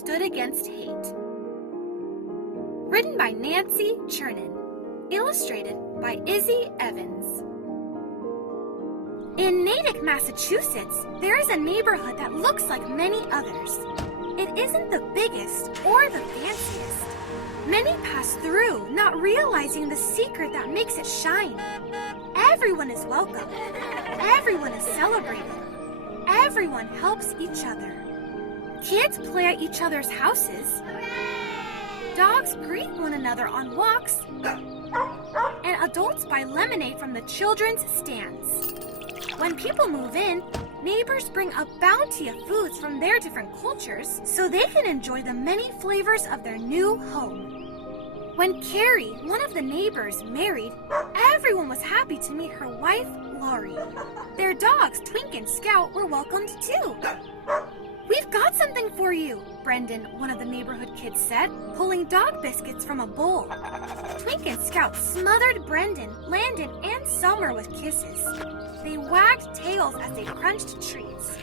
stood against hate. Written by Nancy Churnin. Illustrated by Izzy Evans. In Natick, Massachusetts, there is a neighborhood that looks like many others. It isn't the biggest or the fanciest. Many pass through, not realizing the secret that makes it shine. Everyone is welcome. Everyone is celebrated. Everyone helps each other. Kids play at each other's houses. Dogs greet one another on walks. And adults buy lemonade from the children's stands. When people move in, neighbors bring a bounty of foods from their different cultures so they can enjoy the many flavors of their new home. When Cari, one of the neighbors, married, everyone was happy to meet her wife, Lauri. Their dogs, Twink and Scout, were welcomed too. "We've got something for you," Brendan, one of the neighborhood kids, said, pulling dog biscuits from a bowl. Twink and Scout smothered Brendan, Landon, and Summer with kisses. They wagged tails as they crunched treats.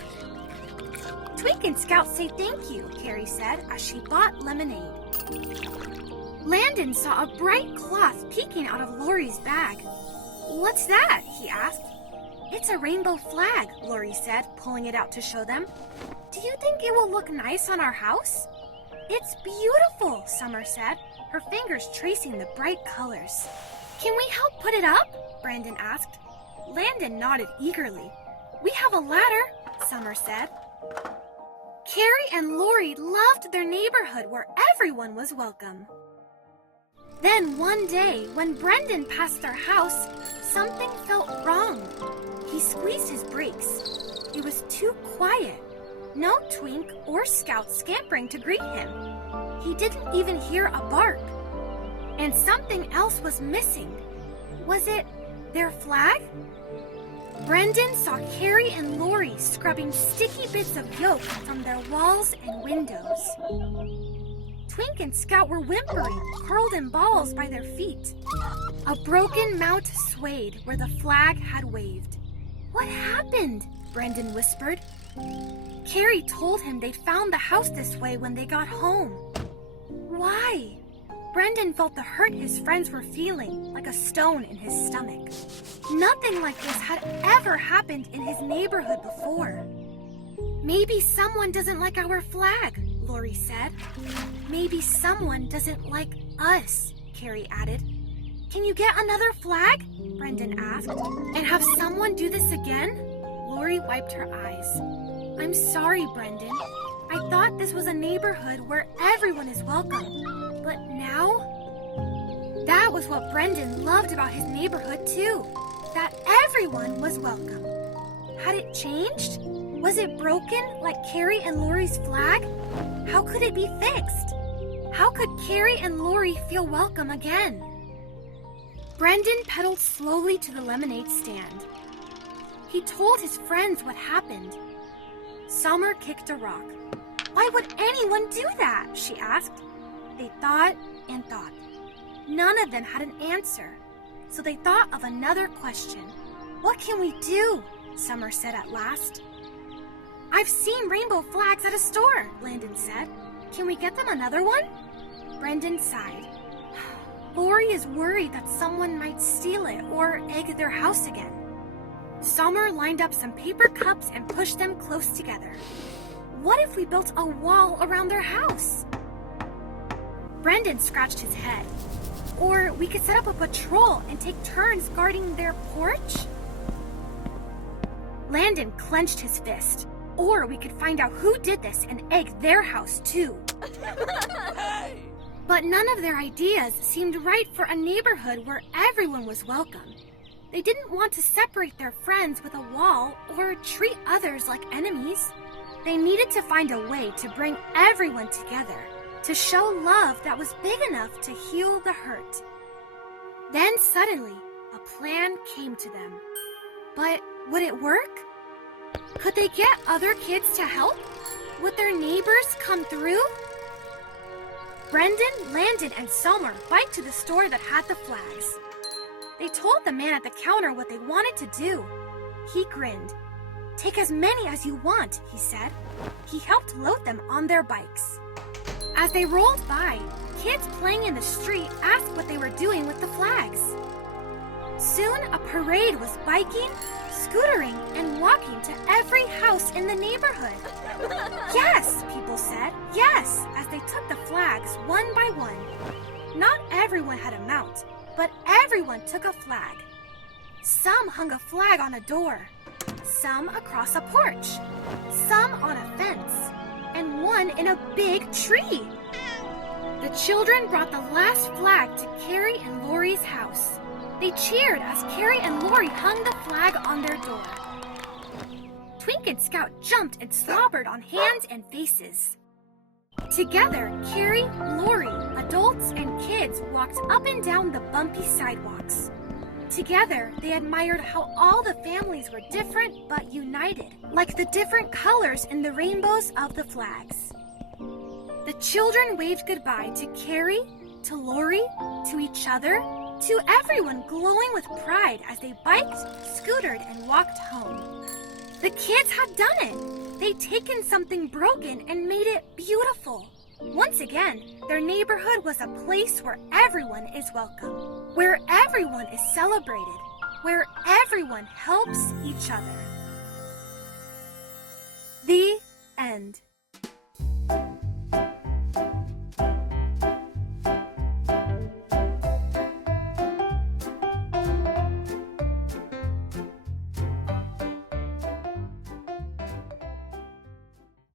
"Twink and Scout say thank you," Cari said as she bought lemonade. Landon saw a bright cloth peeking out of Lauri's bag. "What's that?" he asked. "It's a rainbow flag," Lauri said, pulling it out to show them. "Do you think it will look nice on our house?" "It's beautiful," Summer said, her fingers tracing the bright colors. "Can we help put it up?" Brandon asked. Landon nodded eagerly. "We have a ladder," Summer said. Cari and Lauri loved their neighborhood where everyone was welcome. Then one day, when Brendan passed their house, something felt wrong. He squeezed his brakes. It was too quiet. No Twink or Scout scampering to greet him. He didn't even hear a bark. And something else was missing. Was it their flag? Brendan saw Cari and Lauri scrubbing sticky bits of yolk from their walls and windows. Twink and Scout were whimpering, curled in balls by their feet. A broken mount swayed where the flag had waved. "What happened?" Brendan whispered. Cari told him they'd found the house this way when they got home. Why? Brendan felt the hurt his friends were feeling, like a stone in his stomach. Nothing like this had ever happened in his neighborhood before. "Maybe someone doesn't like our flag," Lauri said. "Maybe someone doesn't like us," Cari added. "Can you get another flag?" Brendan asked. "And have someone do this again?" Lauri wiped her eyes. "I'm sorry, Brendan. I thought this was a neighborhood where everyone is welcome. But now?" That was what Brendan loved about his neighborhood too, that everyone was welcome. Had it changed? Was it broken like Cari and Lauri's flag? How could it be fixed? How could Cari and Lauri feel welcome again? Brendan pedaled slowly to the lemonade stand. He told his friends what happened. Summer kicked a rock. "Why would anyone do that?" she asked. They thought and thought. None of them had an answer, so they thought of another question. "What can we do?" Summer said at last. "I've seen rainbow flags at a store," Landon said. "Can we get them another one?" Brendan sighed. Lauri is worried that someone might steal it or egg their house again. Summer lined up some paper cups and pushed them close together. "What if we built a wall around their house?" Brendan scratched his head. "Or we could set up a patrol and take turns guarding their porch?" Landon clenched his fist. "Or we could find out who did this and egg their house too." But none of their ideas seemed right for a neighborhood where everyone was welcome. They didn't want to separate their friends with a wall or treat others like enemies. They needed to find a way to bring everyone together, to show love that was big enough to heal the hurt. Then suddenly, a plan came to them. But would it work? Could they get other kids to help? Would their neighbors come through? Brendan, Landon, and Summer biked to the store that had the flags. They told the man at the counter what they wanted to do. He grinned. "Take as many as you want," he said. He helped load them on their bikes. As they rolled by, kids playing in the street asked what they were doing with the flags. Soon, a parade was biking, scootering, and walking to every house in the neighborhood. Yes, people said, yes, as they took the flags one by one. Not everyone had a mount, but everyone took a flag. Some hung a flag on a door, some across a porch, some on a fence, and one in a big tree. The children brought the last flag to Cari and Lauri's house. They cheered as Cari and Lauri hung the flag on their door. Twink and Scout jumped and slobbered on hands and faces. Together, Cari, Lauri, adults, and kids walked up and down the bumpy sidewalks. Together, they admired how all the families were different but united, like the different colors in the rainbows of the flags. The children waved goodbye to Cari, to Lauri, to each other, to everyone glowing with pride as they biked, scootered, and walked home. The kids had done it. They'd taken something broken and made it beautiful. Once again, their neighborhood was a place where everyone is welcome, where everyone is celebrated, where everyone helps each other. The end.